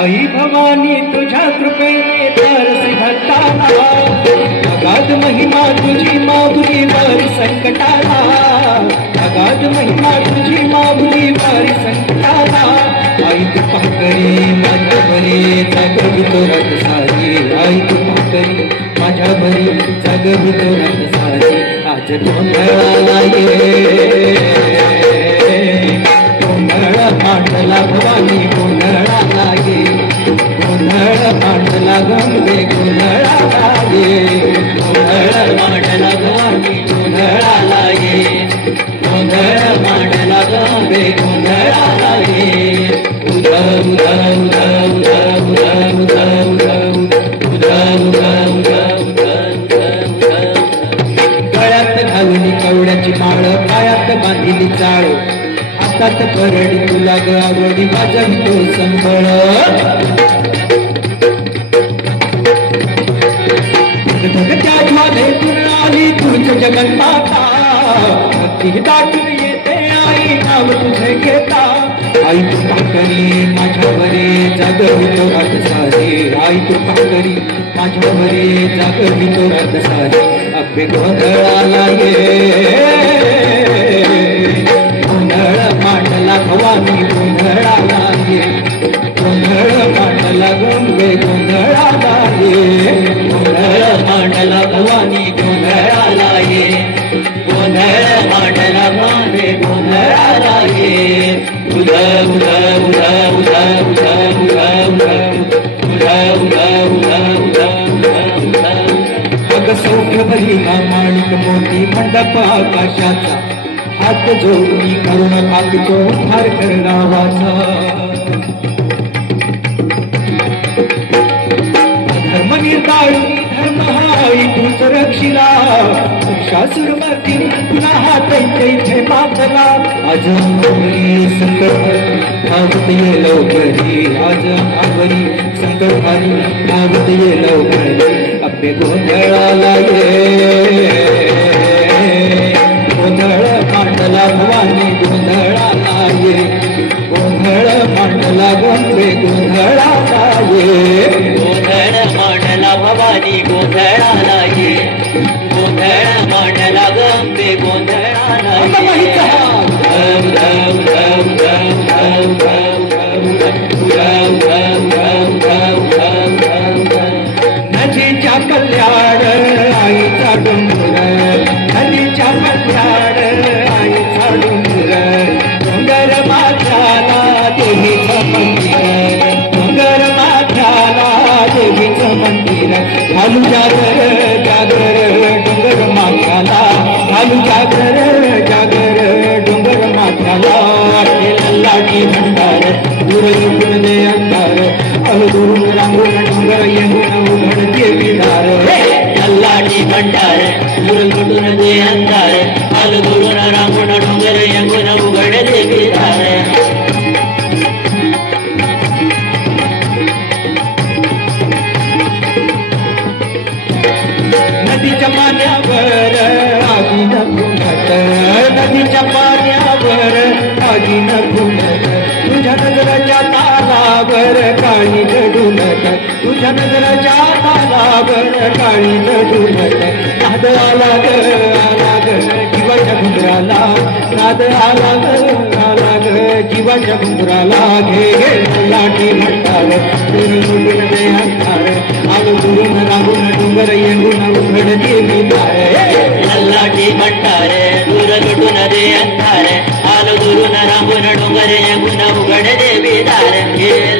आई भवानी तुझ्या कृपेने तरसी भक्ताला अगाध महिमा तुझी माऊली वारी संकटाला. अगाध महिमा तुझी माऊली वारी संकटाला. आई तू पाकरी माझ्या भरी बरी तो रथ सारी. आई तू पाकरी माझ्या भरी बरी तो रथ सारी. आज गोंधळाला ये. गोंधळ मांडला भवानी गंगे गोंधळाला ये गोंधळ मांडला भवानी गोंधळाला ये गोंधळ मांडला गंगे गोंधळाला ये उदा उदा उदा उदा उदा उदा उदा उदा उदा उदा उदा गळ्यात घालून कवड्याची माळ पायात बांधिली चाळ. हातात परडी तुला गावडी आवडी माझ्या तो संबळ धगधगत्या ज्वालेतून आली तुझ जगन्माता. भक्ती दाटून येते आई नाव तुझे घेता. आई तू पाकरी माझ्या बरे जागवितो रात सारे. आई तू पाकरी माझ्या बरे जागवितो रात सारे. अभ्य गोंधळाला ये. गोंधळ मांडला भवानी गोंधळाला ये. गोंधळ मांडला गंगे गोंधळाला ये. गोंधळ हाडला भवानी गोंधळाला ये गोंधळ हाडला माने गोंधळाला ये उद उद उद उद उद उद सौख्य बहिला माणिक मोठी मंडप आकाशाचा हात जोडून करुण मागतो फार करला वाचा धर्मनिर्दाळू तुला हात इथे मातला आज अंगवरी संकट धावत ये लवकरी आज अंगवरी संकट भारी धावत ये लवकरी अभ्य गोंधळाला ये. गोंधळ मांडला भवानी गोंधळाला ये. गोंधळ मांडला गंगे गोंधळाला ये. गोंधळ मांडला भवानी गोंधळाला नदीच्या कल्याण आईचा डोंगर. ಅಂತಾರೆ ಅದು ಗುರು ರಂಗು ನಂಬರಯ್ಯಂಗು ನಾವು ಬಡತಿದ್ದಾರೆ ಕಲ್ಲಾಡಿ ಬಂಡಾರೆ ಗುರುಲ್ ಗುರುನದೇ ಅಂತಾರೆ ಅದು ಗುರುನ ರಾಮುಣ ಡೊಂಗರಯ್ಯಂಗು ನಾವು ಬಡತಿದ್ದಾರೆ ನದಿ ಚಮಾನ್ಯವರ ಆಗಿನ ಗುಣಟ ನದಿ ಚಮಾನ್ಯವರ ಆಗಿನ जडुलत तुझ्या नजराच्या तालावर काळी जडुलत नाद आला ग आला ग जीवाच्या घुंगराला नाद आला ग आला ग जीवाच्या घुंगराला घे घे लाठी म्हणताल तुरी मुलून दे आलो दुरून राहून डोंगर येऊन उघड देवी दार लाठी म्हणतार दूर लुटून दे अंधार आलो दुरून राहून डोंगर येऊन उघड मी दार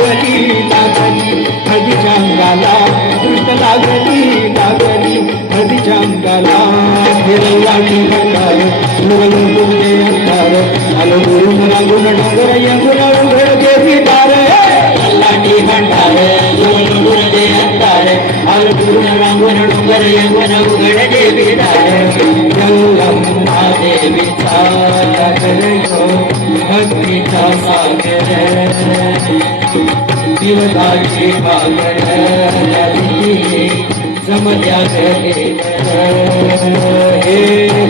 लागली लागली हळदीच्या अंगाला कृष्ण लागली लागली हळदीच्या अंगाला फिरवाटी भंडार मुरलं तुझे अंधार आलो गुरु मला गुण डोंगर यंगुन उघड देवी दार. लाटी भंडार जोडून दे अंधार मला गुण डोंगर गुण उघड देवी दार. यल्लम्मा देवीचा सागर यो भक्तीचा सागर. विरदाची पागर नदी हे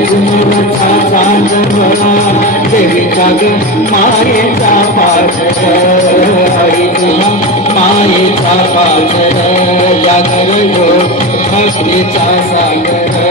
कुमरचा चांदणा देवीचा ग मायेचा पाठर आई तुझा मायेचा पाठर जागर यो भक्तीचा सागर।